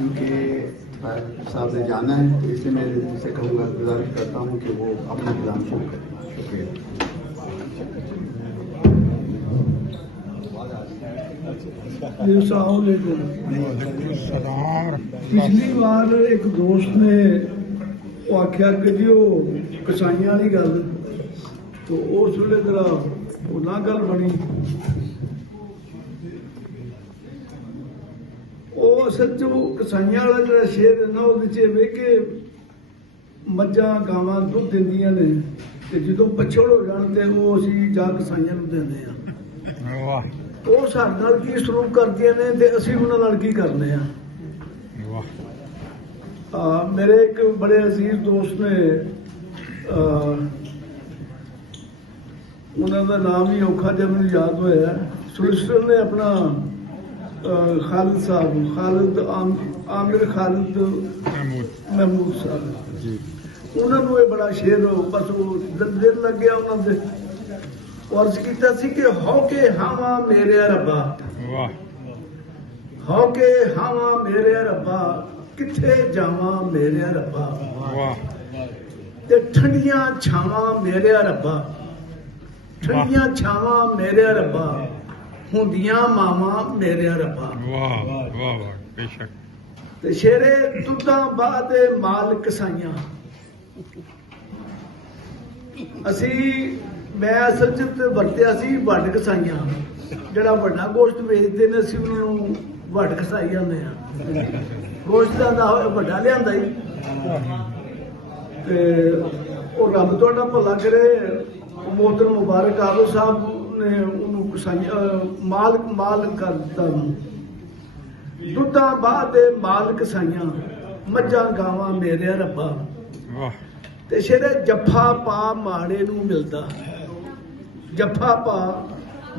क्योंकि साहब ने जाना है, तो इसलिए मैं से कहूँगा, गुजारिश करता हूँ कि वो अपना निज़ाम शुरू करें। शुक्रिया। पिछली बार एक दोस्त ने आख्या कि जी वो कसाइयां वाली गल, तो उस वेले जरा ना गल बनी। असल च कसाइयां वाला जो शेर है ना, वो कि मझां गावां दुध दिंदियां ने, ते जो पछड़ हो जाण ते वो असीं जा कसाइयां नूं दिंदे आ। ਉਹ ਸਾਡੇ ਨਾਲ ਕੀ ਸਲੂਕ ਕਰਦੀਆਂ ਨੇ ਤੇ ਅਸੀਂ ਉਹਨਾਂ ਨਾਲ ਕੀ ਕਰਨੇ ਆ। ਮੇਰੇ ਇੱਕ ਬੜੇ ਅਜ਼ੀਜ਼ ਦੋਸਤ ਨੇ, ਉਹਨਾਂ ਦਾ ਨਾਮ ਹੀ ਔਖਾ ਜਿਹਾ ਮੈਨੂੰ ਯਾਦ ਹੋਇਆ, ਸੋਲਿਸਟਰ ਨੇ ਆਪਣਾ ਖਾਲਿਦ ਸਾਹਿਬ, ਆਮਿਰ ਖਾਲਿਦ ਮਹਿਮੂਦ ਸਾਹਿਬ, ਉਹਨਾਂ ਨੂੰ ਇਹ ਬੜਾ ਸ਼ੇਰ ਬਸ ਉਹ ਦਿਲ ਲੱਗ ਗਿਆ ਉਹਨਾਂ ਦੇ। अर्ज किया कि हो के हावा मेरे रब्बा, हो के हावा मेरे रब्बा, किथे जावा मेरे रब्बा, ते ठंडियां छावां मेरे रब्बा, ठंडियां छावां मेरे रब्बा, हुंदियां मावां मेरे रब्बा। ते शेरे दुधां बाद माल कसाइयां। असी मैं असल च वरतिया सी वड कसाइयां, जिहड़ा वड्डा गोश्त वेचते ने असीं उन्होंने वड कसाई जाते हैं। गोश्त का वड्डा लिआंदा ही, ते ओह रब तुहाडा भला करे। मोहतरम मुबारक आलो साहब ने उन्होंने कसाइयां माल कर दिता। दुधां बाद माल कसाइयां, मझां गावां मेरे रब्बा, ते शेरे जफा पा माड़े नूं मिलदा, जफा पा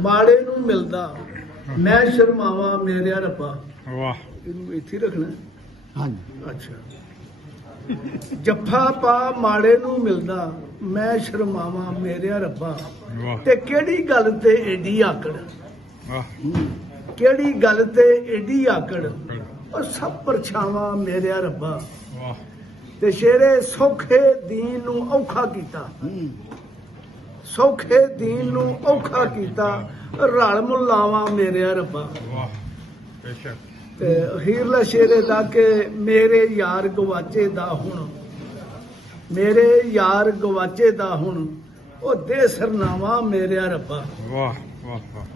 माड़े नूं मिलदा, मैं शर्मावा मेरे रब्बा। इहनूं इत्थे रखना। हाँ अच्छा। जफा पा माड़े नूं मिलदा, मैं शर्मावा मेरे रब्बा, ते केड़ी गल ते एडी आकड़, केड़ी गल ते एडी आकड़, और सब परछावां मेरे रब्बा, ते शेरे सौखे दीन नूं औखा कीता, सौखे दीन नूं औखा कीता, रल मुलावा मेरे रब्बा। ते अखीरला शेरे दा कि मेरे यार गवाचे दा हुण, मेरे यार गवाचे दा हुण, ओ दे सरनावा मेरे रब्बा। वाह वाह वाह।